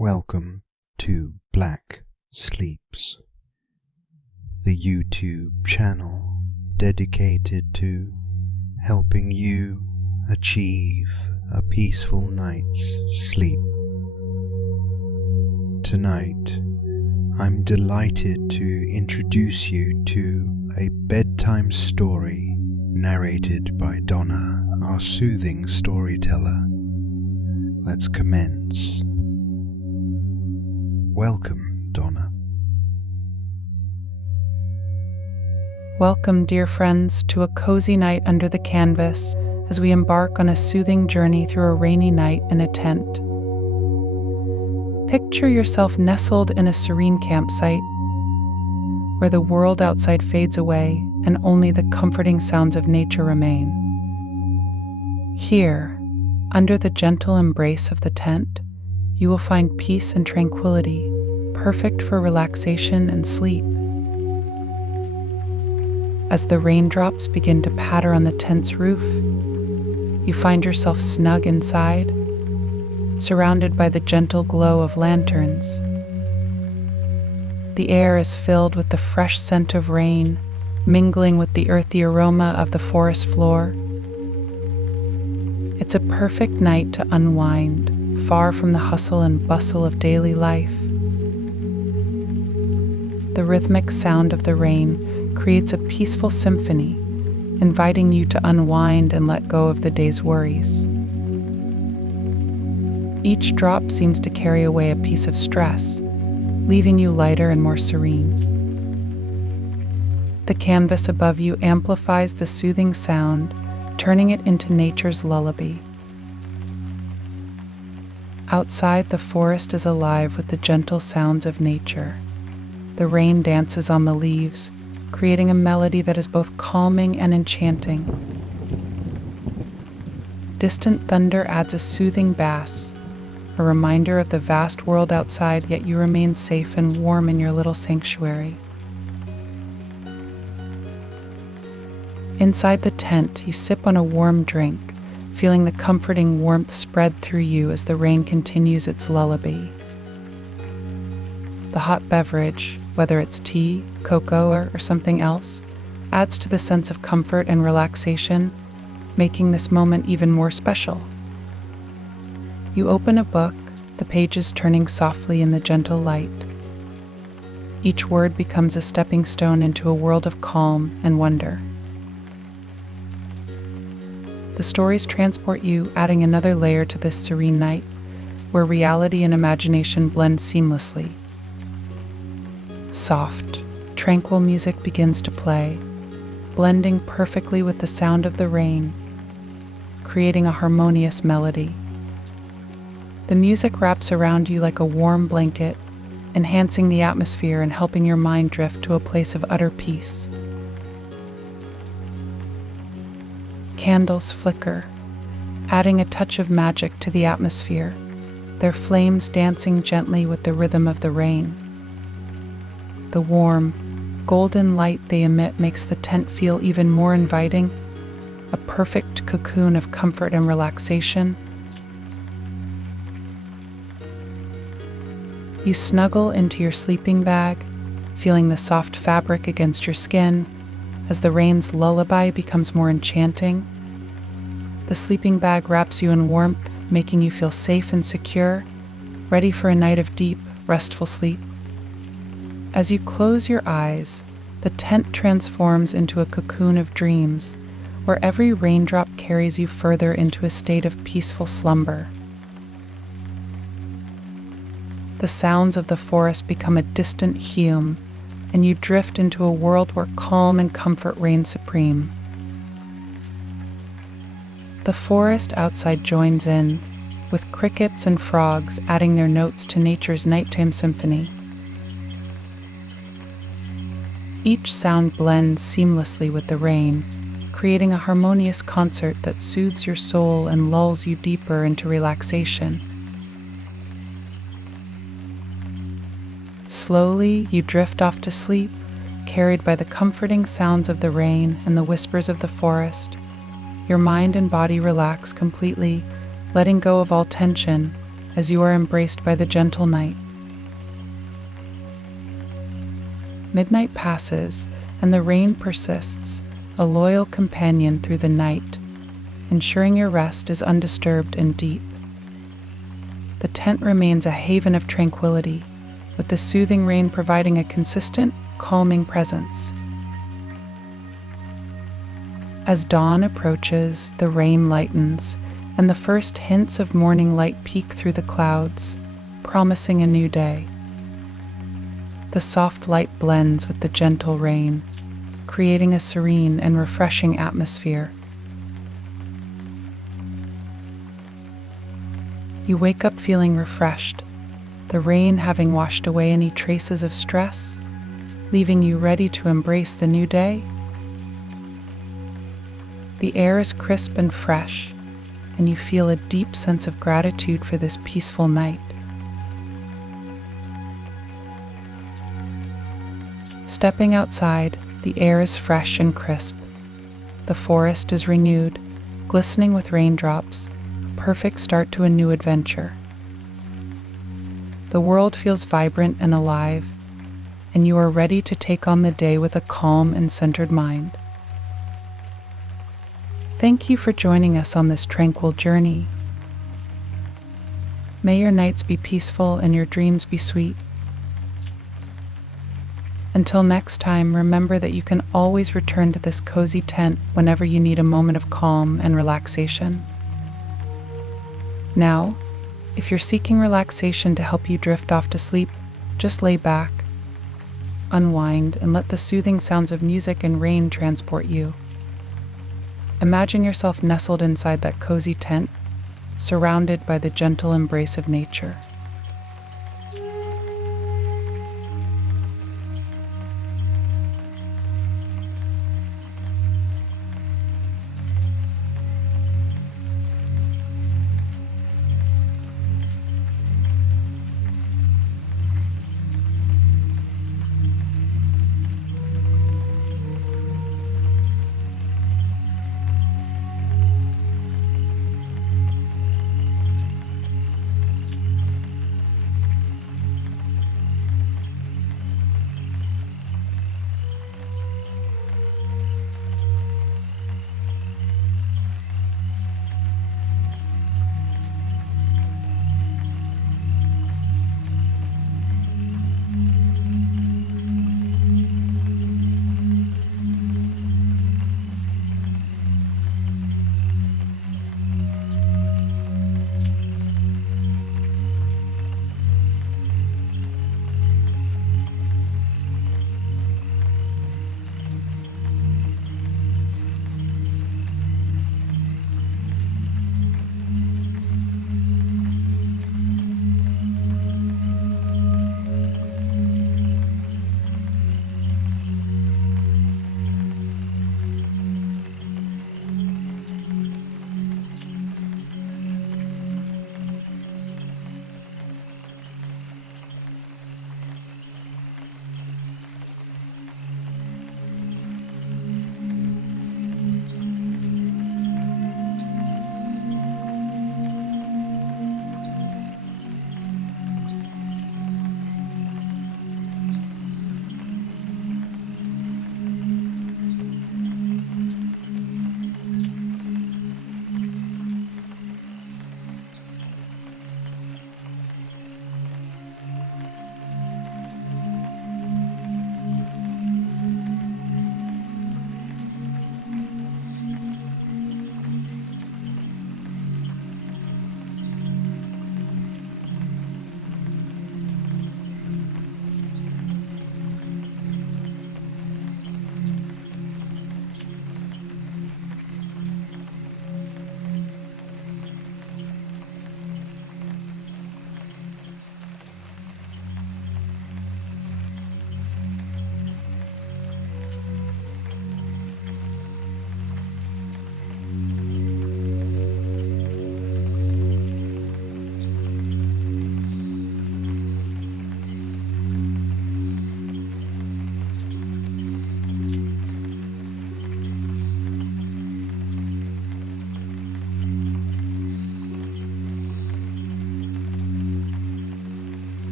Welcome to Black Sleeps, the YouTube channel dedicated to helping you achieve a peaceful night's sleep. Tonight, I'm delighted to introduce you to a bedtime story narrated by Donna, our soothing storyteller. Let's commence. Welcome, Donna. Welcome, dear friends, to a cozy night under the canvas as we embark on a soothing journey through a rainy night in a tent. Picture yourself nestled in a serene campsite where the world outside fades away and only the comforting sounds of nature remain. Here, under the gentle embrace of the tent, you will find peace and tranquility, perfect for relaxation and sleep. As the raindrops begin to patter on the tent's roof, you find yourself snug inside, surrounded by the gentle glow of lanterns. The air is filled with the fresh scent of rain, mingling with the earthy aroma of the forest floor. It's a perfect night to unwind, far from the hustle and bustle of daily life. The rhythmic sound of the rain creates a peaceful symphony, inviting you to unwind and let go of the day's worries. Each drop seems to carry away a piece of stress, leaving you lighter and more serene. The canvas above you amplifies the soothing sound, turning it into nature's lullaby. Outside, the forest is alive with the gentle sounds of nature. The rain dances on the leaves, creating a melody that is both calming and enchanting. Distant thunder adds a soothing bass, a reminder of the vast world outside, yet you remain safe and warm in your little sanctuary. Inside the tent, you sip on a warm drink, feeling the comforting warmth spread through you as the rain continues its lullaby. The hot beverage, whether it's tea, cocoa, or something else, adds to the sense of comfort and relaxation, making this moment even more special. You open a book, the pages turning softly in the gentle light. Each word becomes a stepping stone into a world of calm and wonder. The stories transport you, adding another layer to this serene night, where reality and imagination blend seamlessly. Soft, tranquil music begins to play, blending perfectly with the sound of the rain, creating a harmonious melody. The music wraps around you like a warm blanket, enhancing the atmosphere and helping your mind drift to a place of utter peace. Candles flicker, adding a touch of magic to the atmosphere, their flames dancing gently with the rhythm of the rain. The warm, golden light they emit makes the tent feel even more inviting, a perfect cocoon of comfort and relaxation. You snuggle into your sleeping bag, feeling the soft fabric against your skin as the rain's lullaby becomes more enchanting. The sleeping bag wraps you in warmth, making you feel safe and secure, ready for a night of deep, restful sleep. As you close your eyes, the tent transforms into a cocoon of dreams, where every raindrop carries you further into a state of peaceful slumber. The sounds of the forest become a distant hum, and you drift into a world where calm and comfort reign supreme. The forest outside joins in, with crickets and frogs adding their notes to nature's nighttime symphony. Each sound blends seamlessly with the rain, creating a harmonious concert that soothes your soul and lulls you deeper into relaxation. Slowly, you drift off to sleep, carried by the comforting sounds of the rain and the whispers of the forest. Your mind and body relax completely, letting go of all tension as you are embraced by the gentle night. Midnight passes, and the rain persists, a loyal companion through the night, ensuring your rest is undisturbed and deep. The tent remains a haven of tranquility, with the soothing rain providing a consistent, calming presence. As dawn approaches, the rain lightens, and the first hints of morning light peek through the clouds, promising a new day. The soft light blends with the gentle rain, creating a serene and refreshing atmosphere. You wake up feeling refreshed, the rain having washed away any traces of stress, leaving you ready to embrace the new day. The air is crisp and fresh, and you feel a deep sense of gratitude for this peaceful night. Stepping outside, the air is fresh and crisp. The forest is renewed, glistening with raindrops, a perfect start to a new adventure. The world feels vibrant and alive, and you are ready to take on the day with a calm and centered mind. Thank you for joining us on this tranquil journey. May your nights be peaceful and your dreams be sweet. Until next time, remember that you can always return to this cozy tent whenever you need a moment of calm and relaxation. Now, if you're seeking relaxation to help you drift off to sleep, just lay back, unwind, and let the soothing sounds of music and rain transport you. Imagine yourself nestled inside that cozy tent, surrounded by the gentle embrace of nature.